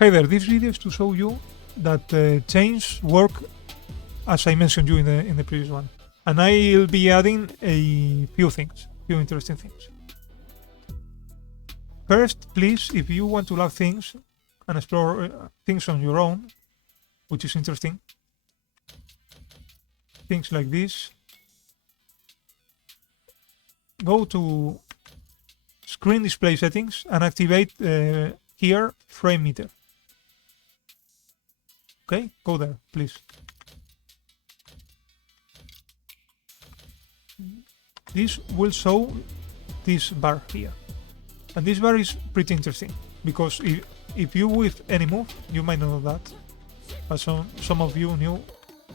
Hey there, this video is to show you that chains work as I mentioned you in the previous one. And I'll be adding a few interesting things. First, please, if you want to love things and explore things on your own, which is interesting, things like this, go to screen display settings and activate here frame meter. Okay, go there, please. This will show this bar here. And this bar is pretty interesting because if you with any move, you might know that, but some of you new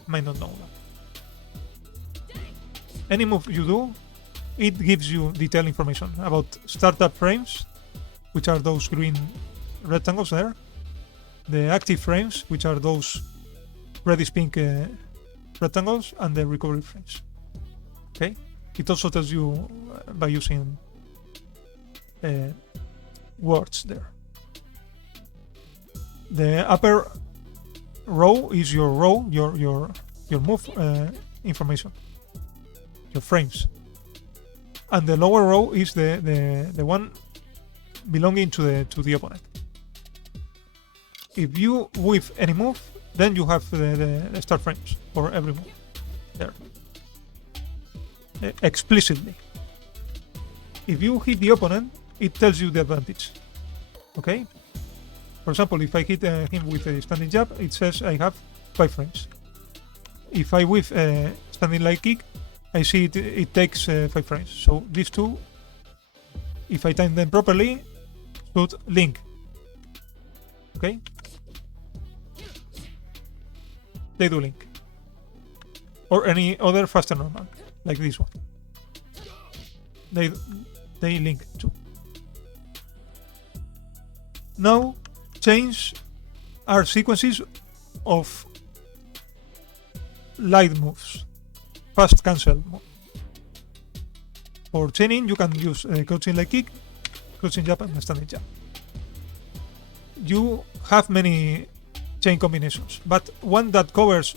might not know that. Any move you do, it gives you detailed information about startup frames, which are those green rectangles there, the active frames, which are those reddish pink rectangles, and the recovery frames. Okay, it also tells you by using words there. The upper row is your move information, your frames, and the lower row is the one belonging to the opponent. If you whiff any move, then you have the start frames for every move there explicitly. If you hit the opponent, it tells you the advantage. Okay. For example, if I hit him with a standing jab, it says I have 5 frames. If I whiff a standing leg kick, I see it takes 5 frames. So these two, if I time them properly, should link. Okay. They do link. Or any other faster normal, like this one. They link too. Now, chains are sequences of light moves, fast cancel move. For chaining, you can use crouching leg kick, crouching jab, and standing jab. You have many chain combinations, but one that covers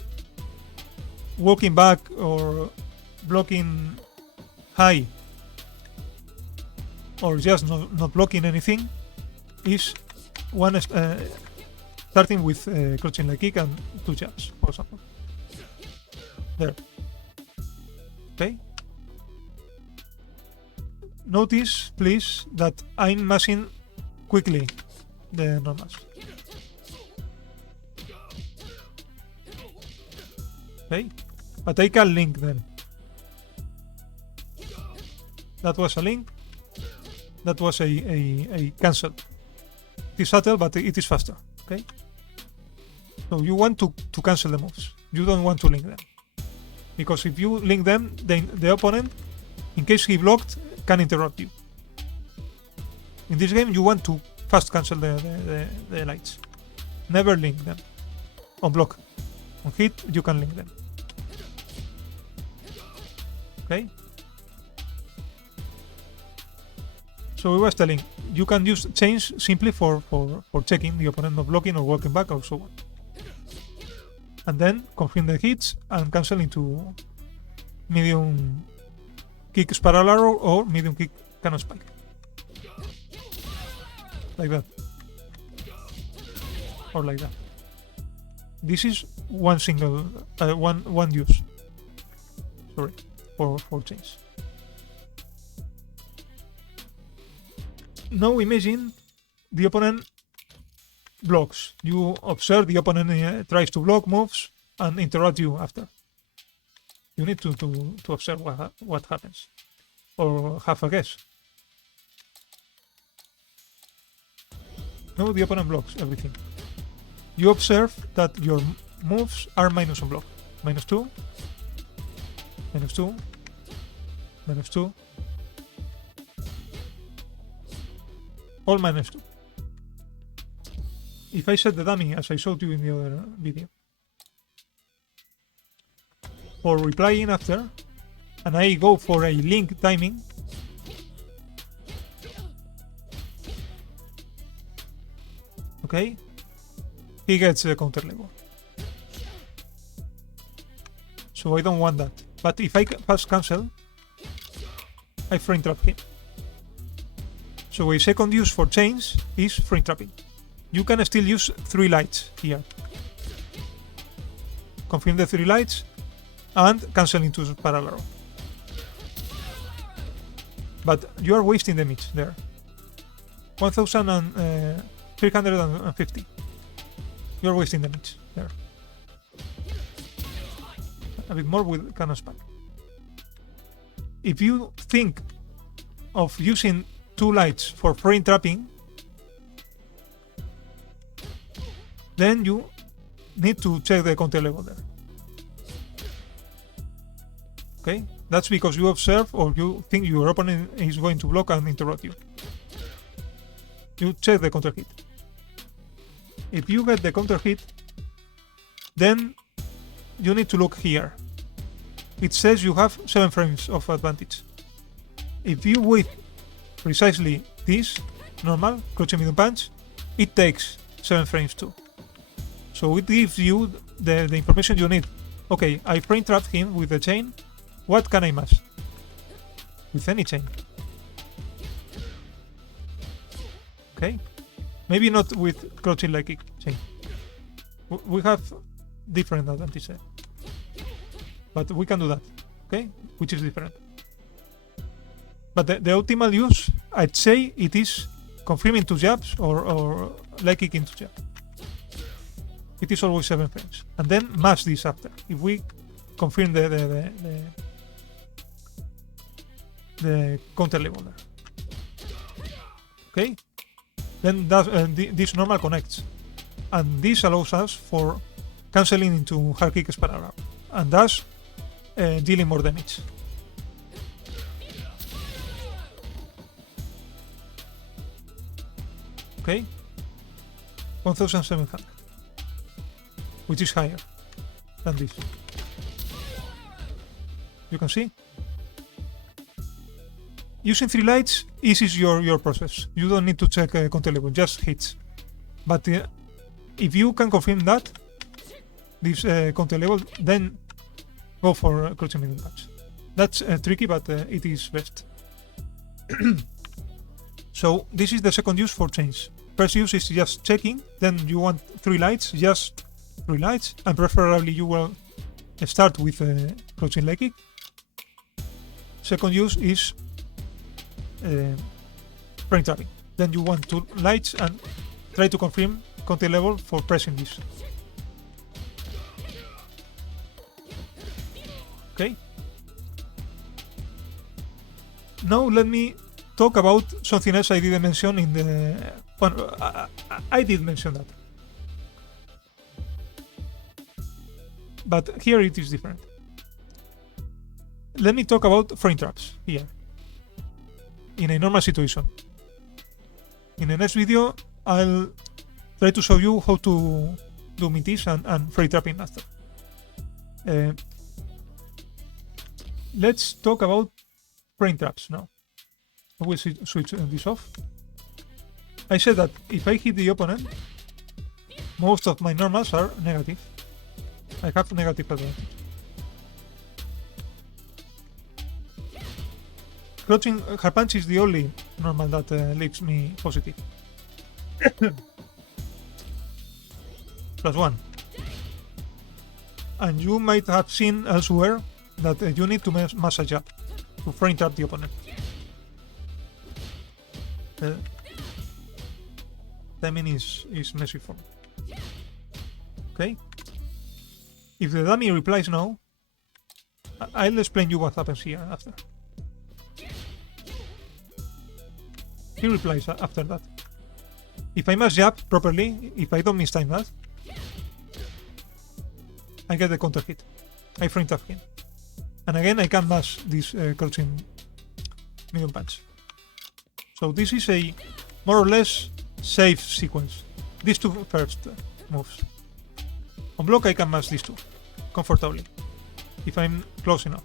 walking back or blocking high or just not blocking anything is one starting with crouching leg kick and 2 jabs, for example. There. Okay. Notice, please, that I'm mashing quickly the normals. Okay, but I can link them. That was a link. That was a cancel. It is subtle, but it is faster. Okay. So you want to cancel the moves. You don't want to link them, because if you link them, then the opponent, in case he blocked, can interrupt you. In this game, you want to fast cancel the lights. Never link them. On block. On hit, you can link them. Okay. So we was telling, you can use chains simply for checking the opponent not blocking or walking back or so on. And then confirm the hits and cancel into medium kick spiral arrow or medium kick cannon spike. Like that. Or like that. This is one single, one use. Sorry, for chains. Now imagine the opponent blocks. You observe the opponent tries to block, moves, and interrupt you after. You need to observe what happens, or have a guess. Now the opponent blocks everything. You observe that your moves are minus on block. -2, -2, -2. All -2. If I set the dummy as I showed you in the other video for replying after, and I go for a link timing, okay, he gets a counter level. So I don't want that. But if I pass cancel, I frame trap him. So a second use for chains is frame trapping. You can still use 3 lights here. Confirm the 3 lights and cancel into parallel. But you are wasting damage there. 1350. You are wasting damage there. A bit more with cannon spike. If you think of using 2 lights for frame trapping, then you need to check the counter level there. Okay, that's because you observe or you think your opponent is going to block and interrupt you. You check the counter hit. If you get the counter hit, then you need to look here. It says you have 7 frames of advantage. If you whip precisely this, normal, crouching medium punch, it takes 7 frames too. So it gives you the information you need. Okay, I frame trapped him with the chain. What can I mash? With any chain. Okay, maybe not with crouching like kick chain. We have different advantages there. But we can do that, okay? Which is different. But the optimal use, I'd say it is confirming 2 jabs or like kick into jab. It is always 7 frames. And then mash this after. If we confirm the counter level there. Okay? Then this normal connects. And this allows us for cancelling into hard kick spiral. And thus dealing more damage. Okay? 1700. Which is higher than this. You can see? Using 3 lights eases your process. You don't need to check counter level, just hits. But if you can confirm that, this counter level, then go for crouching medium punch. That's tricky, but it is best. So this is the second use for chains. First use is just checking, then you want 3 lights, just 3 lights, and preferably you will start with crouching leg kick. Second use is frame trapping. Then you want 2 lights and try to confirm counter level for pressing this. Okay. Now let me talk about something else I didn't mention in the... Well, I did mention that. But here it is different. Let me talk about frame traps here. In a normal situation. In the next video, I'll try to show you how to do mitis and frame trapping after. Let's talk about frame traps now. I will switch this off. I said that if I hit the opponent, most of my normals are negative. I have negative advantage. Crouching hard punch is the only normal that leaves me positive. +1. And you might have seen elsewhere that you need to mash a jab to frame trap the opponent. Timing is messy for me. Okay? If the dummy replies no, I'll explain you what happens here after. He replies after that. If I mash jab properly, if I don't mistime that, I get the counter hit. I frame trap him. And again I can mash this crouching medium punch. So this is a more or less safe sequence. These 2 first moves. On block I can mash these 2 comfortably if I'm close enough.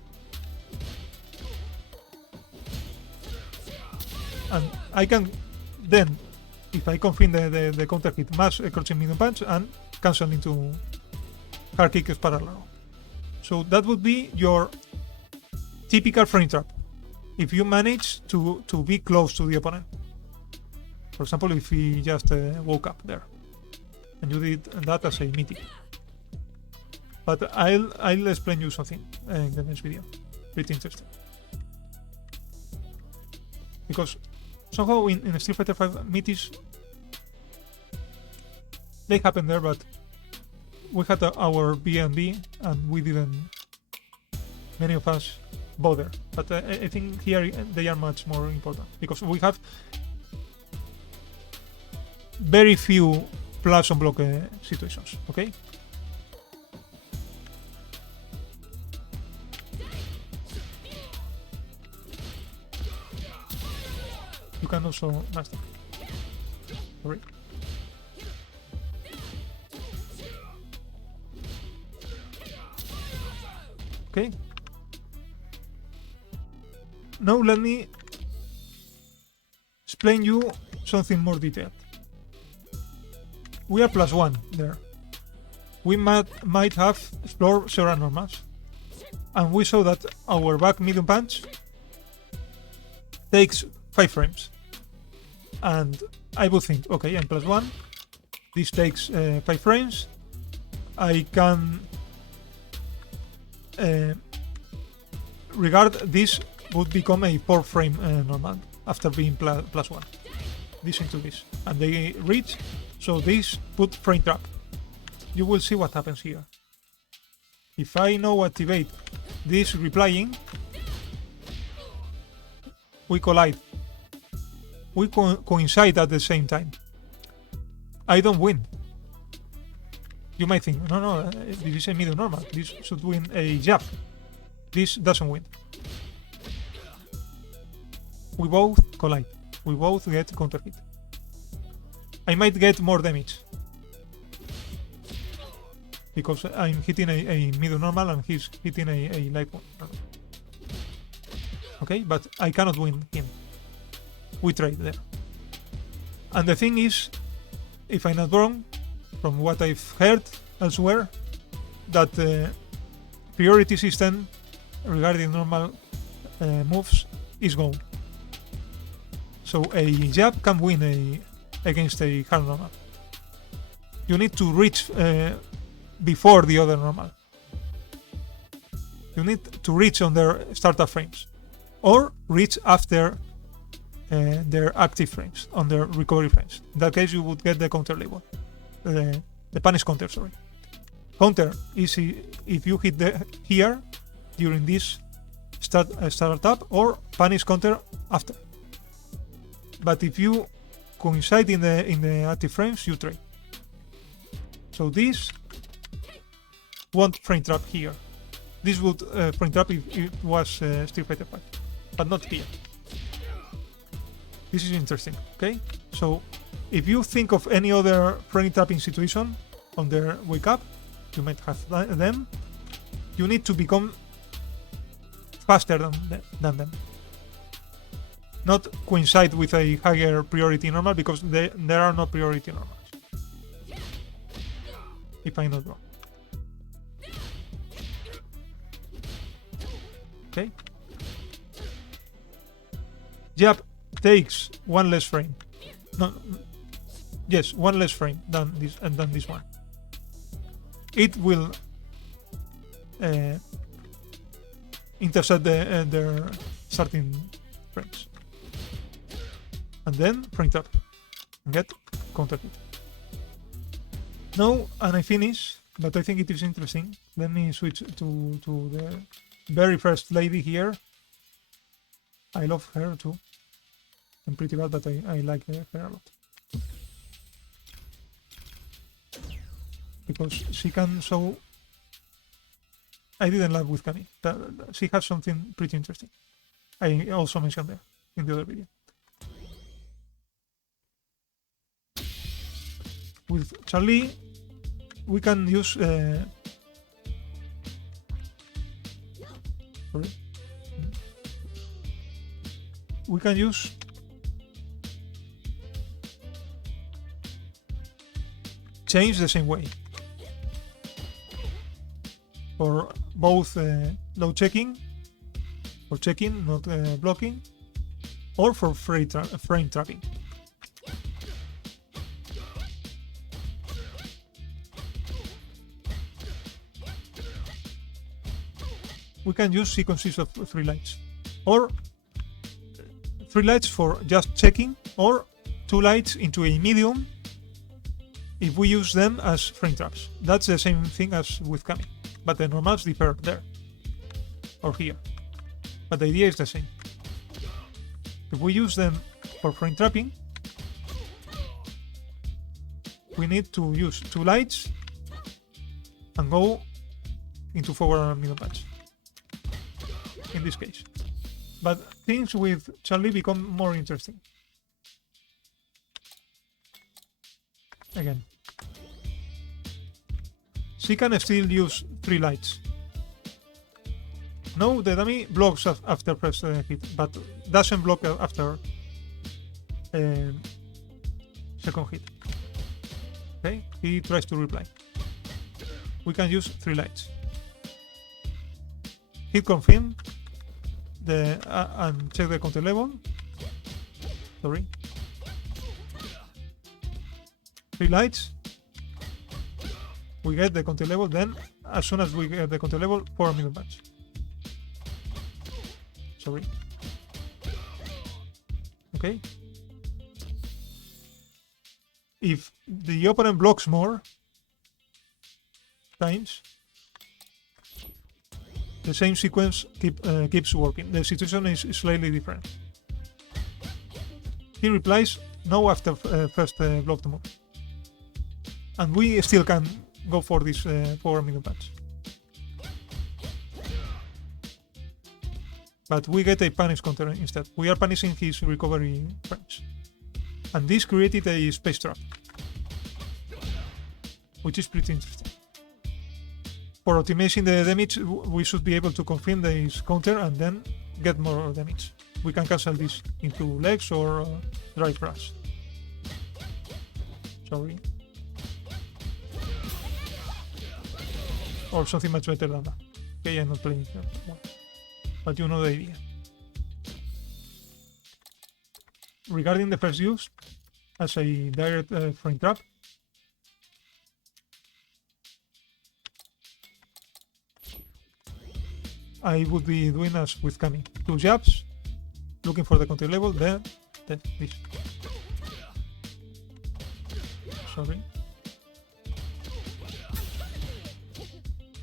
And I can then if I confirm the counter hit mash crouching medium punch and cancel into hard kick parallel. So that would be your typical frame trap. If you manage to be close to the opponent. For example, if he just woke up there and you did that as a mythic. But I'll explain you something in the next video. Pretty interesting. Because somehow in Street Fighter 5 mythics they happen there, but we had our B&B and we didn't, many of us, bother. But I think here they are much more important because we have very few plus on block situations, okay? You can also master. Sorry. Okay. Now let me explain you something more detailed. We are +1 there. We might have explored several normals, and we saw that our back medium punch takes 5 frames. And I would think, okay, I'm +1. This takes 5 frames. I can regard this would become a 4 frame normal after being +1. This into this, and they reach. So this put frame trap. You will see what happens here. If I now activate this replying, we collide. We coincide at the same time. I don't win. You might think, no, this is a middle normal. This should win a jab. This doesn't win. We both collide. We both get counter hit. I might get more damage because I'm hitting a middle normal and he's hitting a light one. Okay, but I cannot win him. We trade there. And the thing is, if I'm not wrong, from what I've heard elsewhere, that the priority system regarding normal moves is gone. So a jab can win against a hard normal. You need to reach before the other normal. You need to reach on their startup frames, or reach after their active frames, on their recovery frames. In that case, you would get the counter label, the punish counter. Sorry, counter is if you hit here during this startup, or punish counter after. But if you coincide in the active frames, you trade. So this won't frame trap here. This would frame trap if it was Street Fighter 5, but not here. This is interesting, okay? So if you think of any other frame trapping situation on their wake up, you might have them. You need to become faster than them. Not coincide with a higher priority normal, because there are no priority normals. If I'm not wrong. Okay. Jab takes 1 less frame. No, yes, 1 less frame than this one. It will intercept their starting frames. And then frame trap and get counter hit. Now, and I finish, but I think it is interesting. Let me switch to the very first lady here. I love her too. I'm pretty bad, but I like her a lot. Because she can show... I didn't laugh with Kami. She has something pretty interesting. I also mentioned there in the other video. With Charlie, we can use sorry. We can use change the same way. For both load checking, for checking, not blocking, or for frame trapping. We can use sequences of 3 lights, or 3 lights for just checking, or 2 lights into a medium if we use them as frame traps. That's the same thing as with coming, but the normals differ there or here, but the idea is the same. If we use them for frame trapping, we need to use 2 lights and go into forward and middle patch in this case. But things with Charlie become more interesting. Again, she can still use 3 lights. No, the dummy blocks after first hit, but doesn't block after second hit. Okay, he tries to reply. We can use 3 lights. Hit confirm and check the counter level. Sorry. 3 lights. We get the counter level. Then, as soon as we get the counter level, for a middle patch. Sorry. Okay. If the opponent blocks more times, the same sequence keeps working. The situation is slightly different. He replies no after first blocked move, and we still can go for this forward middle patch. But we get a punish counter instead. We are punishing his recovery frames. And this created a space trap, which is pretty interesting. For optimizing the damage, we should be able to confirm this counter and then get more damage. We can cancel this into legs or drive rush. Sorry. Or something much better than that. Okay, I'm not playing here. Well, but you know the idea. Regarding the first use, as a direct frame trap, I would be doing as with Kami. 2 jabs, looking for the counter level, then this. Sorry.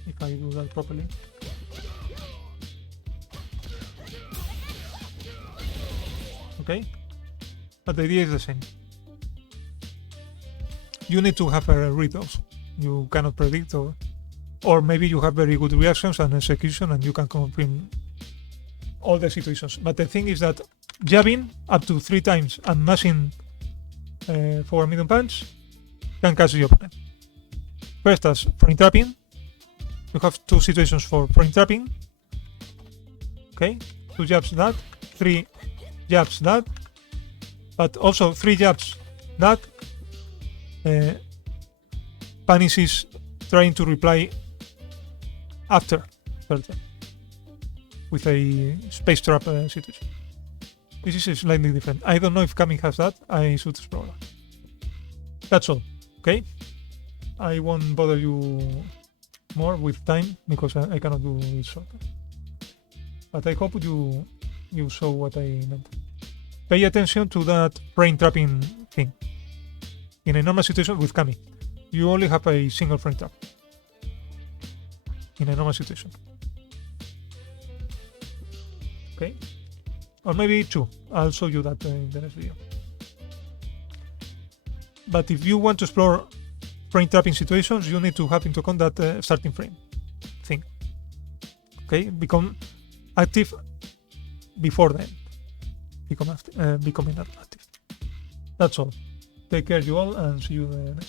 If I do that properly. Okay, but the idea is the same. You need to have a read also. You cannot predict, or maybe you have very good reactions and execution and you can confirm all the situations. But the thing is that jabbing up to 3 times and mashing for a medium punch can catch the opponent. First, as frame trapping, you have 2 situations for frame trapping. Okay, 2 jabs that, 3 jabs that, but also 3 jabs that punishes trying to reply after third time with a space trap situation. This is slightly different. I don't know if Kami has that. I should explore that. That's all. Okay, I won't bother you more with time because I cannot do it shorter. But I hope you saw what I meant. Pay attention to that frame trapping thing. In a normal situation with Kami, you only have a single frame trap. In a normal situation. Okay? Or maybe 2. I'll show you that in the next video. But if you want to explore frame trapping situations, you need to have into account that starting frame thing. Okay? Become active before then. Becoming active. That's all. Take care, you all, and see you next time.